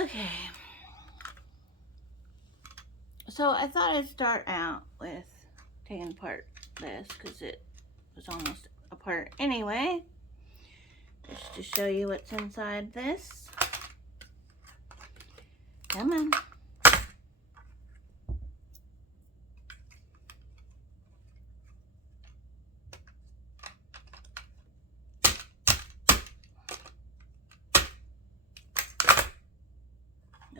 Okay. So I thought I'd start out with taking apart this because it was almost apart anyway. Just to show you what's inside this. Come on.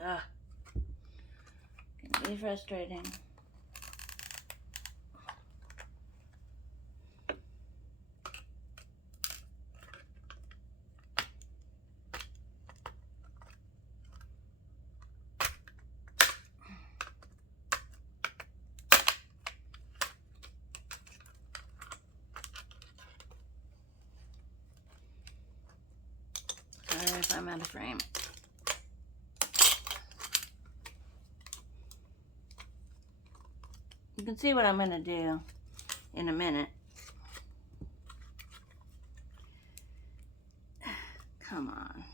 Ugh. Can be frustrating. Sorry if I'm out of frame. You can see what I'm going to do in a minute. Come on.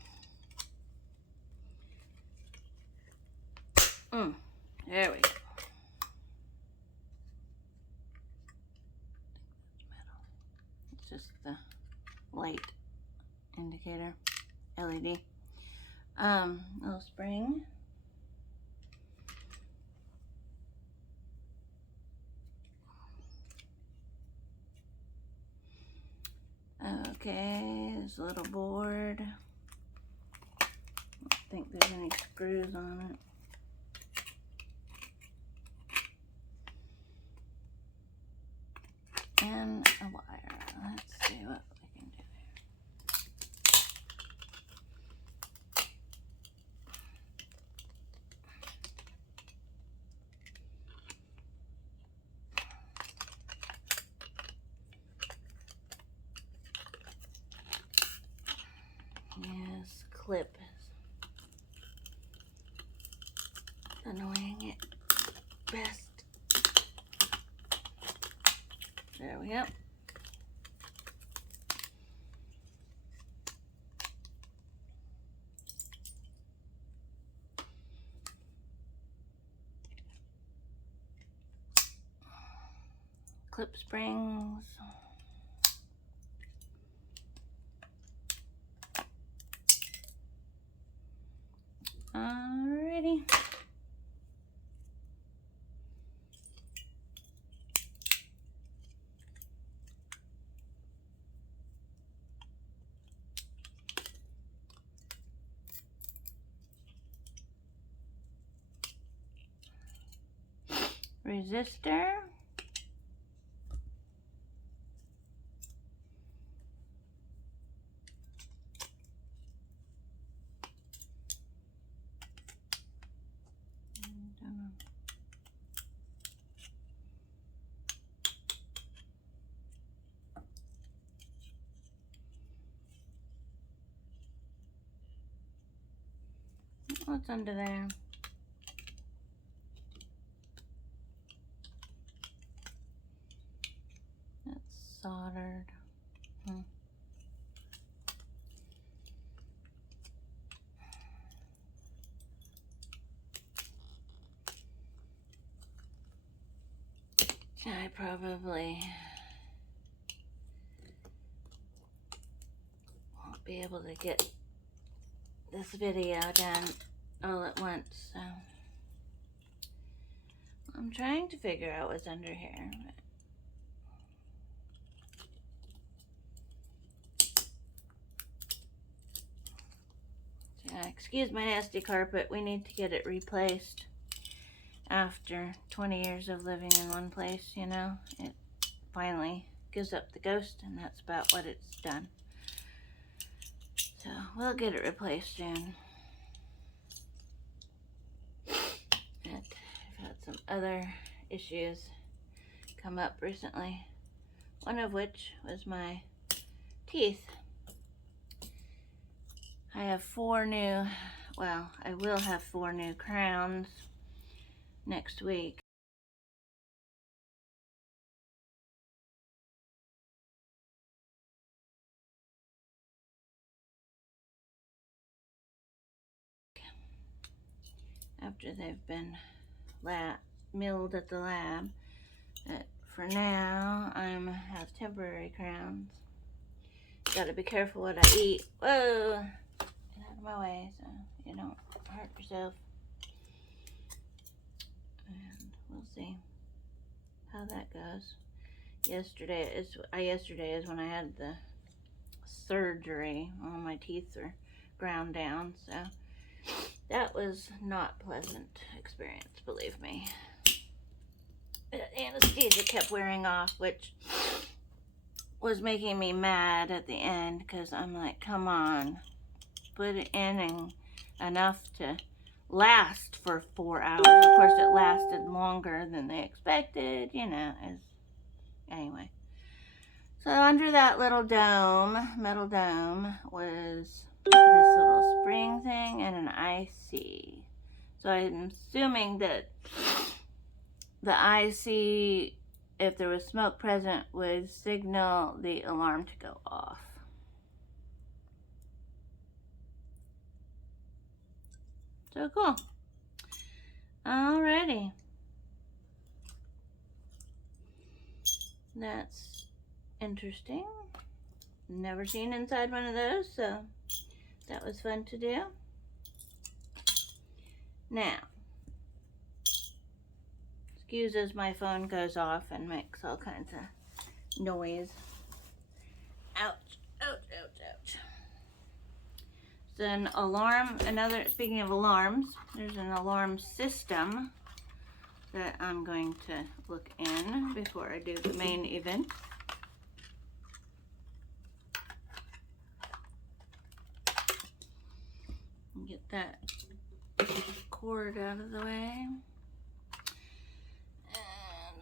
There we go. It's just the light indicator, LED. Little spring. Okay, there's a little board. I don't think there's any screws on it. And a wire. Let's see what we can do here. Yes, clip is annoying at best. There we go. Clip springs. Alrighty. Resistor. What's under there? That's soldered. I probably won't be able to get this video done all at once, so I'm trying to figure out what's under here. Yeah, excuse my nasty carpet. We need to get it replaced after 20 years of living in one place, you know. It finally gives up the ghost, and that's about what it's done. So we'll get it replaced soon. And I've had some other issues come up recently, one of which was my teeth. I have I will have 4 new crowns next week. after they've been milled at the lab. For now, I have temporary crowns. Gotta be careful what I eat. Whoa! Get out of my way so you don't hurt yourself. And we'll see how that goes. Yesterday is when I had the surgery. All my teeth were ground down, so that was not pleasant experience, believe me. The anesthesia kept wearing off, which was making me mad at the end because I'm like, come on, put it in enough to last for 4 hours. Of course, it lasted longer than they expected, anyway. So under that little metal dome, was this little spring thing and an IC. So I'm assuming that the IC, if there was smoke present, would signal the alarm to go off. So cool. Alrighty. That's interesting. Never seen inside one of those, so that was fun to do. Now, excuse as my phone goes off and makes all kinds of noise. Ouch, ouch, ouch, ouch. It's an alarm, speaking of alarms, there's an alarm system that I'm going to look in before I do the main event. Get that cord out of the way. And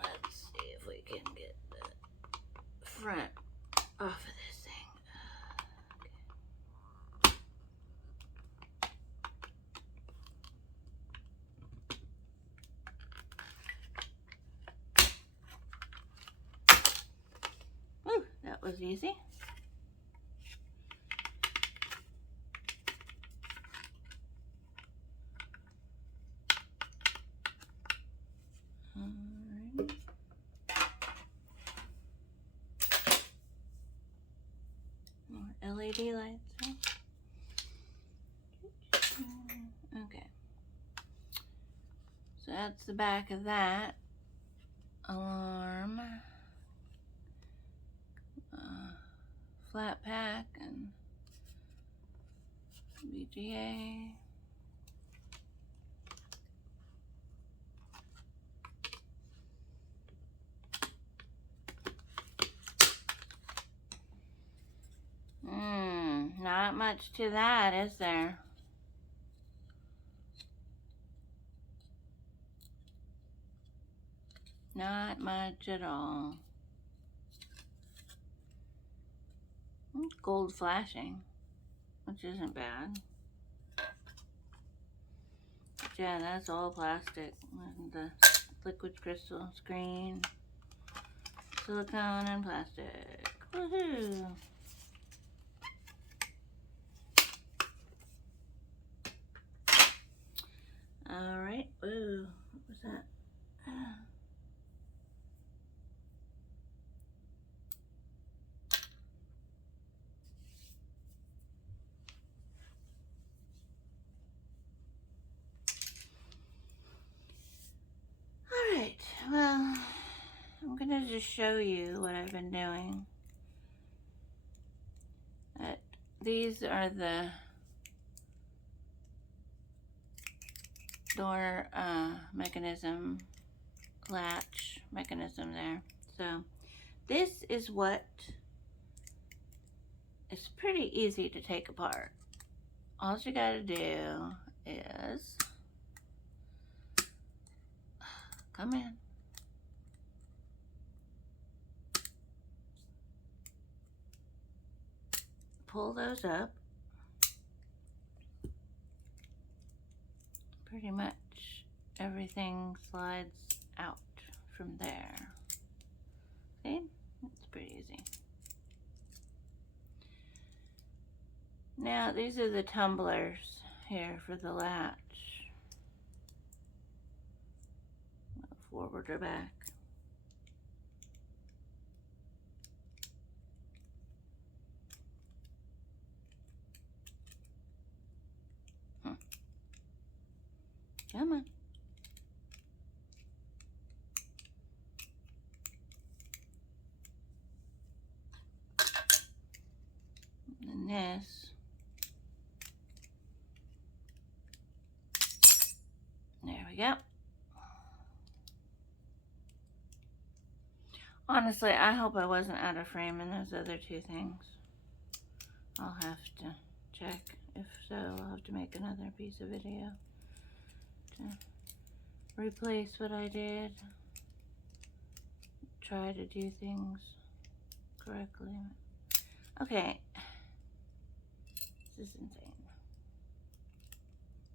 let's see if we can get the front off of this thing. Okay. Woo, that was easy. More LED lights, right? Okay. So that's the back of that alarm. Flat pack and BGA. Not much to that, is there? Not much at all. Gold flashing, which isn't bad. But yeah, that's all plastic. The liquid crystal screen, silicone and plastic. Woohoo! Alright, whoa, what was that? Alright, well, I'm gonna just show you what I've been doing. These are the door mechanism, latch mechanism there. So this is what is pretty easy to take apart. All you gotta do is come in, pull those up. Pretty much everything slides out from there. See? It's pretty easy. Now these are the tumblers here for the latch. forward or back. Come on. And this. There we go. Honestly, I hope I wasn't out of frame in those other two things. I'll have to check. If so, I'll have to make another piece of video to replace what I did. Try to do things correctly. Okay. This is insane.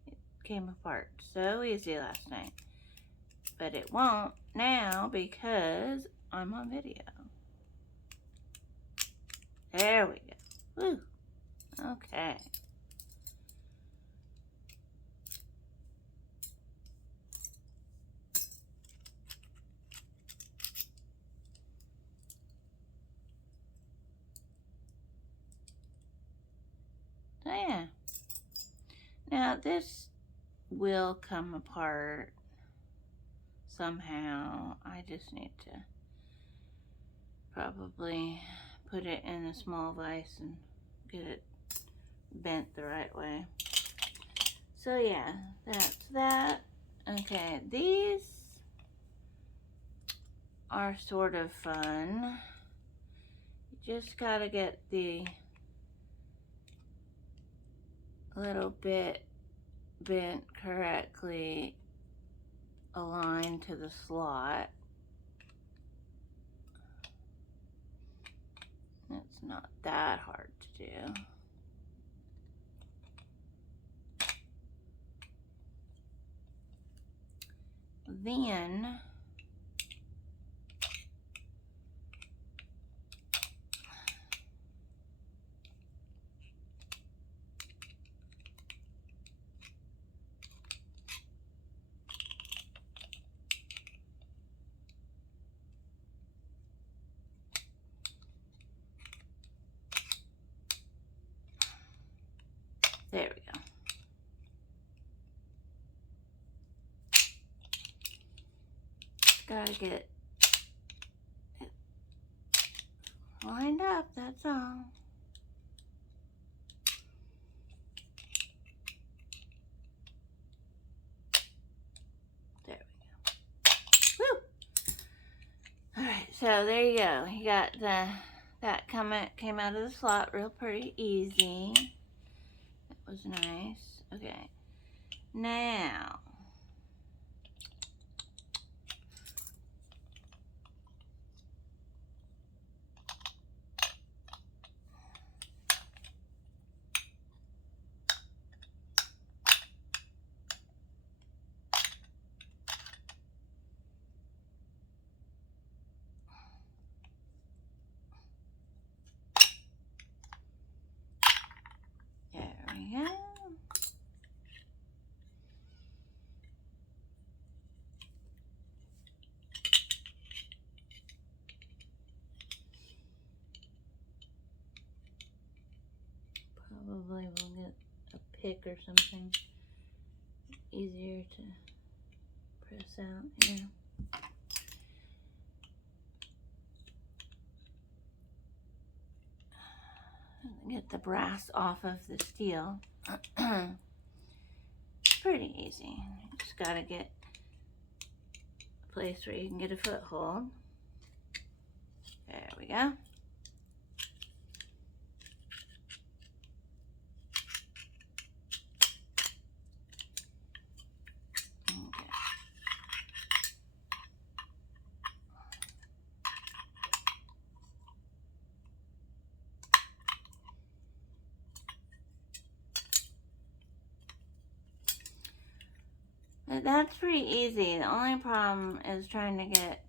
It came apart so easy last night. But it won't now because I'm on video. There we go. Woo. Okay. So yeah. Now this will come apart somehow. I just need to probably put it in a small vise and get it bent the right way. So yeah, that's that. Okay, these are sort of fun. You just gotta get the little bit bent correctly aligned to the slot. It's not that hard to do. Then there we go. Gotta get it lined up, that's all. There we go. Woo! Alright, so there you go. You got that came out of the slot real pretty easy. That was nice. Okay. Now there we go. Probably we'll get a pick or something easier to press out here. Get the brass off of the steel. Pretty easy. You just gotta get a place where you can get a foothold. There we go. That's pretty easy. The only problem is trying to get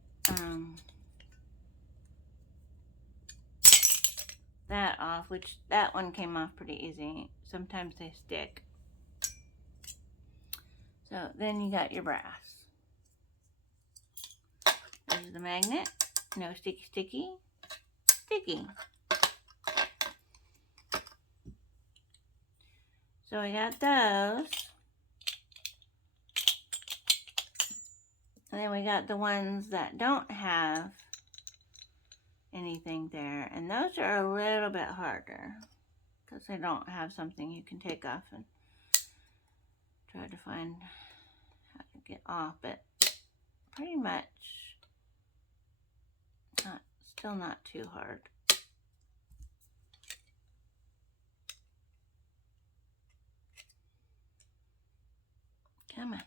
that off, which that one came off pretty easy. Sometimes they stick. So then you got your brass. There's the magnet. No sticky, sticky, sticky. So I got those. And then we got the ones that don't have anything there. And those are a little bit harder because they don't have something you can take off and try to find how to get off. But pretty much still not too hard. Come on.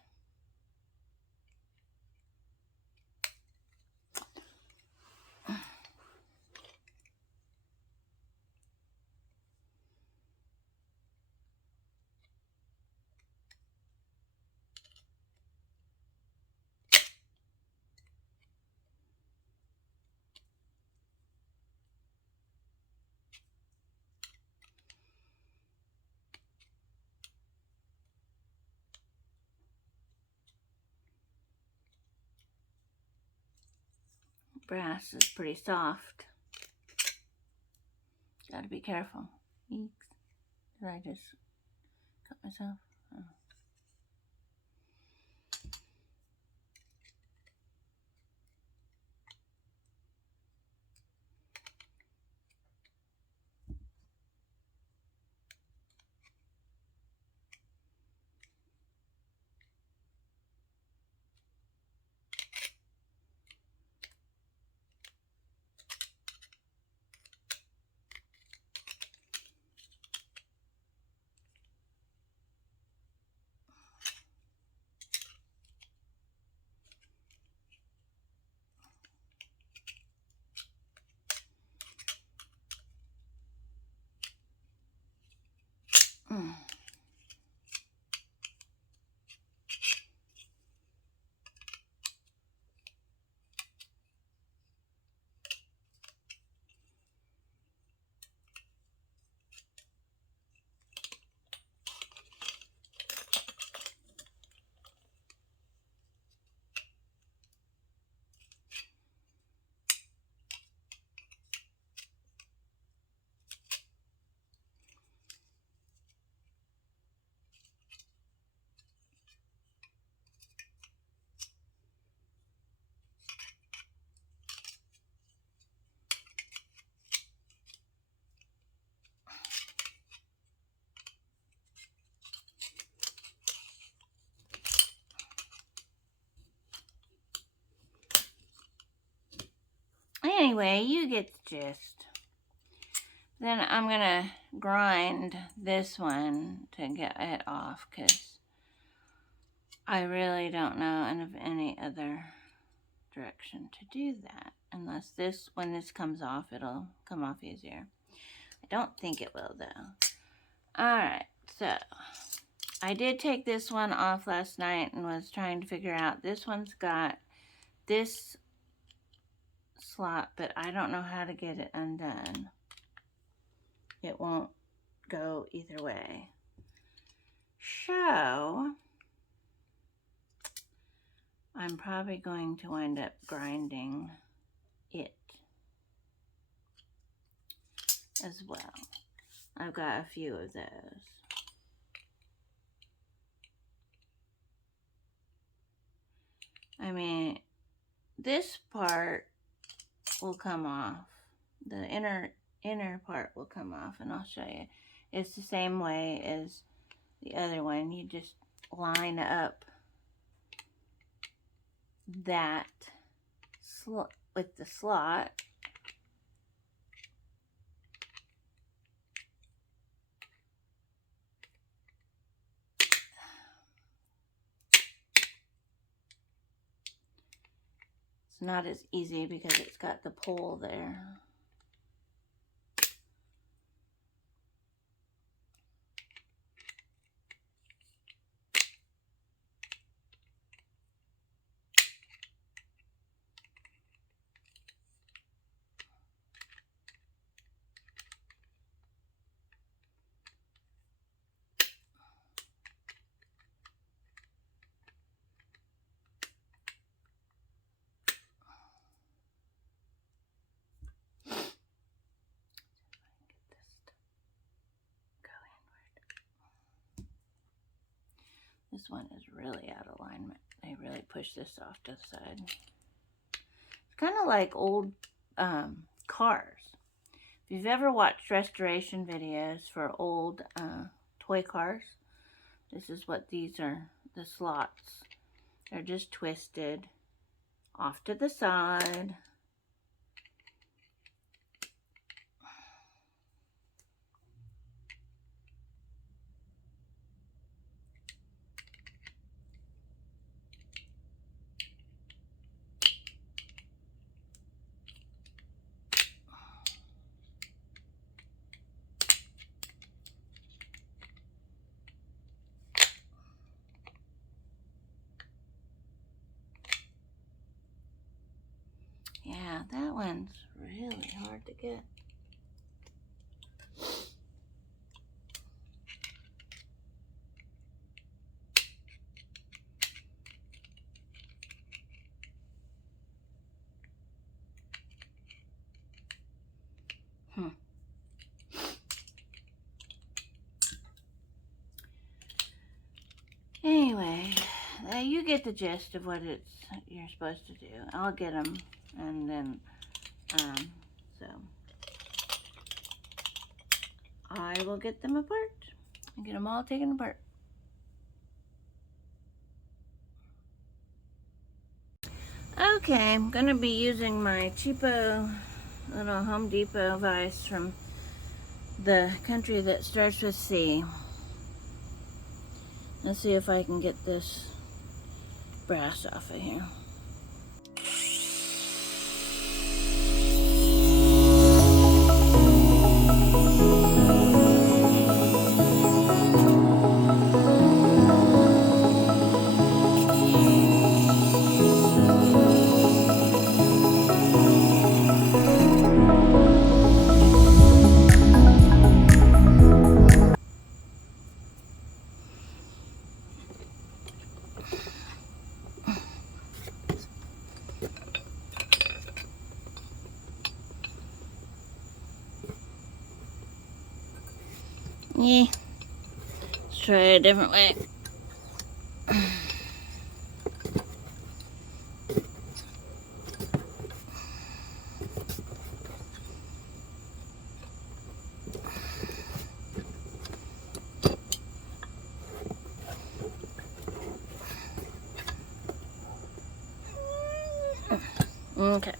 Brass is pretty soft. Gotta be careful. Eeks. Did I just cut myself? Oh. Anyway, you get the gist. Then I'm gonna grind this one to get it off because I really don't know of any other direction to do that. Unless when this comes off, it'll come off easier. I don't think it will though. Alright, so I did take this one off last night and was trying to figure out. This one's got this slot, but I don't know how to get it undone. It won't go either way. So I'm probably going to wind up grinding it as well. I've got a few of those. I mean, this part will come off. The inner part will come off, and I'll show you. It's the same way as the other one. You just line up that with the slot. It's not as easy because it's got the pole there. This one is really out of alignment. They really push this off to the side. It's kind of like old cars. If you've ever watched restoration videos for old toy cars, this is what these are. The slots are just twisted off to the side. Yeah, that one's really hard to get. Anyway, you get the gist of what you're supposed to do. I'll get them, and then, so I will get them apart and get them all taken apart. Okay, I'm going to be using my cheapo little Home Depot vise from the country that starts with C. Let's see if I can get this brass off of here. Yeah, let's try it a different way. Okay.